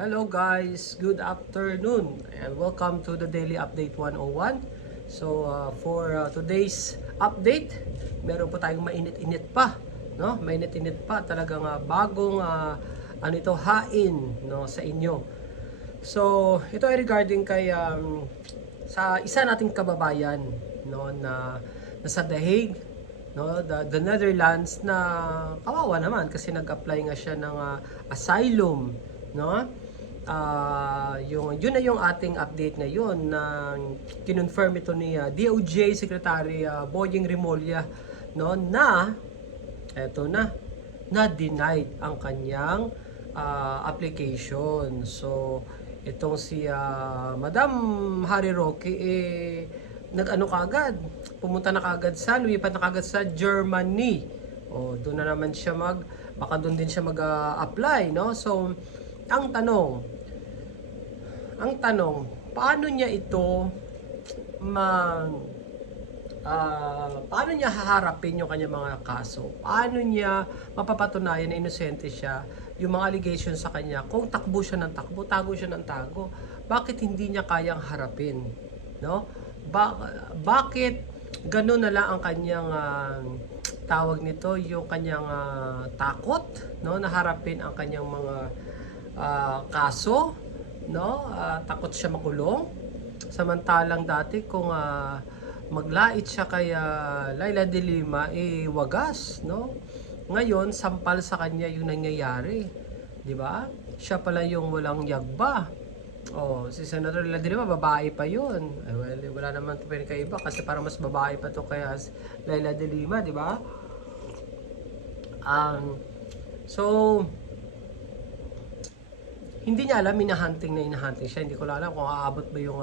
Hello guys, good afternoon and welcome to the Daily Update 101. So for today's update, meron po tayong mainit-init pa, no? Mainit-init pa talagang bagong hain, no, sa inyo. So ito ay regarding kay sa isa nating kababayan, no, na nasa The Hague, no, the Netherlands, na kawawa naman kasi nag-apply nga siya ng asylum, no. Yun na yung ating update ngayon na kinonfirm ito ni DOJ Secretary Boyeng Rimulya, no, na eto na denied ang kanyang application. So itong si Madam Harry Roque nag-ano kagad, pumunta na kagad lumipat na kagad sa Germany. O doon na naman siya baka doon din siya mag-apply, no? So ang tanong, paano niya ito paano niya haharapin yung kanyang mga kaso? Paano niya mapapatunayan na inosente siya? Yung mga allegations sa kanya, kung takbo siya ng takbo, tago siya ng tago, bakit hindi niya kayang harapin? No? Bakit ganun na lang ang kanyang tawag nito, yung kanyang takot, no, na harapin ang kanyang mga kaso, no? Takot siya makulong. Samantalang dati kung maglait siya kay Leila de Lima, wagas, no? Ngayon sampal sa kanya yung nangyayari, di ba? Siya pala yung walang yagba. Si Senator Leila de Lima, babae pa yun. Well, wala naman pwede kaiba kasi parang mas babae pa to kaya Leila de Lima, di ba? So hindi niya alam, hinahunting siya. Hindi ko alam kung aabot ba yung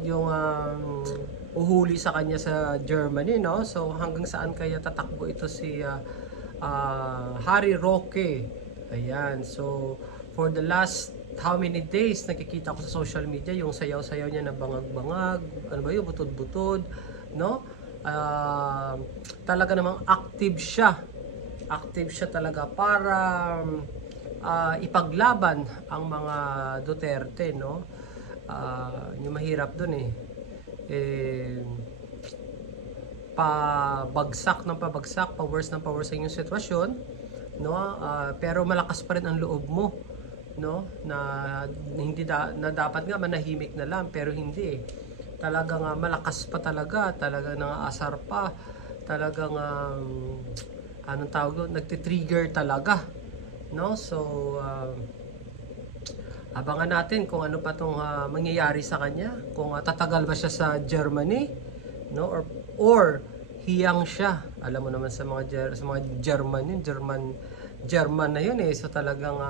yung uhuli sa kanya sa Germany, no? So hanggang saan kaya tatakbo ito si Harry Roque? Ayan. So for the last how many days nakikita ko sa social media yung sayaw-sayaw niya na bangag-bangag, ano ba yun, butod-butod, no? Talaga namang active siya talaga para ipaglaban ang mga Duterte, no? Yung mahirap dun pabagsak ng pabagsak, pa-worse ang yung sitwasyon, no? Pero malakas pa rin ang loob mo, no? Na hindi na dapat nga manahimik na lang, pero hindi talagang malakas pa talagang nangaasar pa, talagang anong tawag doon, nagtitrigger talaga, no? So abangan natin kung ano pa tong mangyayari sa kanya, kung tatagal ba siya sa Germany, no, or hiyang siya. Alam mo naman sa mga German na yun so talagang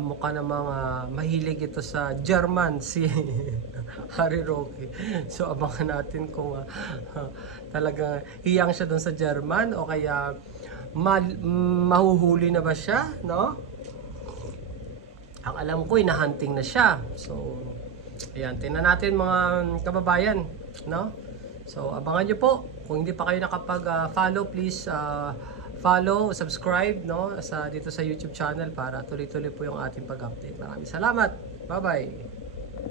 mukha namang mahilig ito sa German si Harry Roque. So abangan natin kung talaga hiyang siya doon sa German o kaya mahuhuli na ba siya, no? Ang alam ko, hinahunting na siya. So ayan, tingnan natin mga kababayan, no? So abangan nyo po. Kung hindi pa kayo nakapag-follow, please follow, subscribe, no, dito sa YouTube channel para tuloy-tuloy po yung ating pag-update. Maraming salamat. Bye-bye.